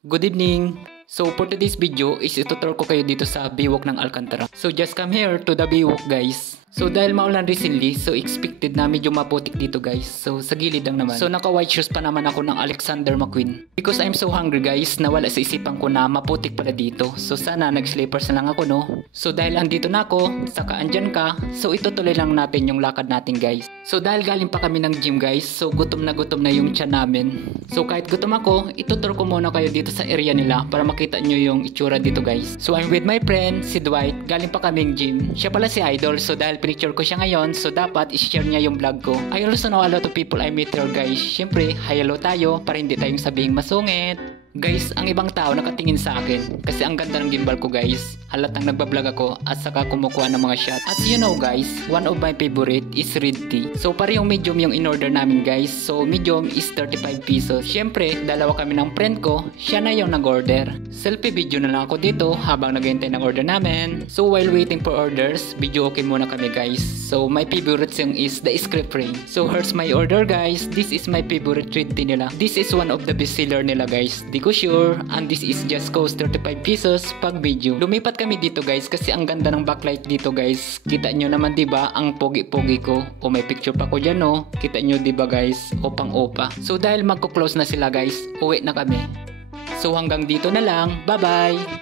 Good evening! So for today's video is itutur ko kayo dito sa Baywalk ng Alcantara. So just come here to the Baywalk guys. So dahil maulan recently, so expected na medyo maputik dito guys. So sa gilid lang naman. So naka white shoes pa naman ako ng Alexander McQueen. Because I'm so hungry guys, nawala sa isipan ko na maputik pala dito. So sana nag-slippers na lang ako no. So dahil andito na ako, saka andyan ka, so itutuloy lang natin yung lakad natin guys. So dahil galing pa kami ng gym guys, so gutom na yung tiyan namin. So kahit gutom ako, itutur ko muna kayo dito sa area nila para makita nyo yung itsura dito guys. So I'm with my friend, si Dwight, galing pa kaming gym. Siya pala si Idol, so dahil pinicture ko siya ngayon, so dapat i-share niya yung vlog ko. I also know a lot of people I meet here guys. Siyempre, hi hello tayo para hindi tayong sabihing masungit. Guys, ang ibang tao nakatingin sa akin kasi ang ganda ng gimbal ko guys. Halatang nagbablog ako at saka kumukuha ng mga shot. As you know guys, one of my favorite is red tea. So parehong medium yung in-order namin guys. So medium is 35 pesos. Siyempre, dalawa kami ng friend ko, siya na yung nag-order. Selfie video na lang ako dito habang naghihintay ng order namin. So while waiting for orders, video okay muna kami guys. So my favorite song is The Script Rain. So here's my order guys. This is my favorite red tea nila. This is one of the best seller nila guys. Di ko sure, and this is just cost 35 pesos pag video. Lumipat kami dito guys kasi ang ganda ng backlight dito guys. Kita nyo naman diba ang pogi-pogi ko. O may picture pa ko dyan no. Kita nyo diba guys, opang-opa. So dahil magko-close na sila guys, uwi na kami. So hanggang dito na lang, bye bye!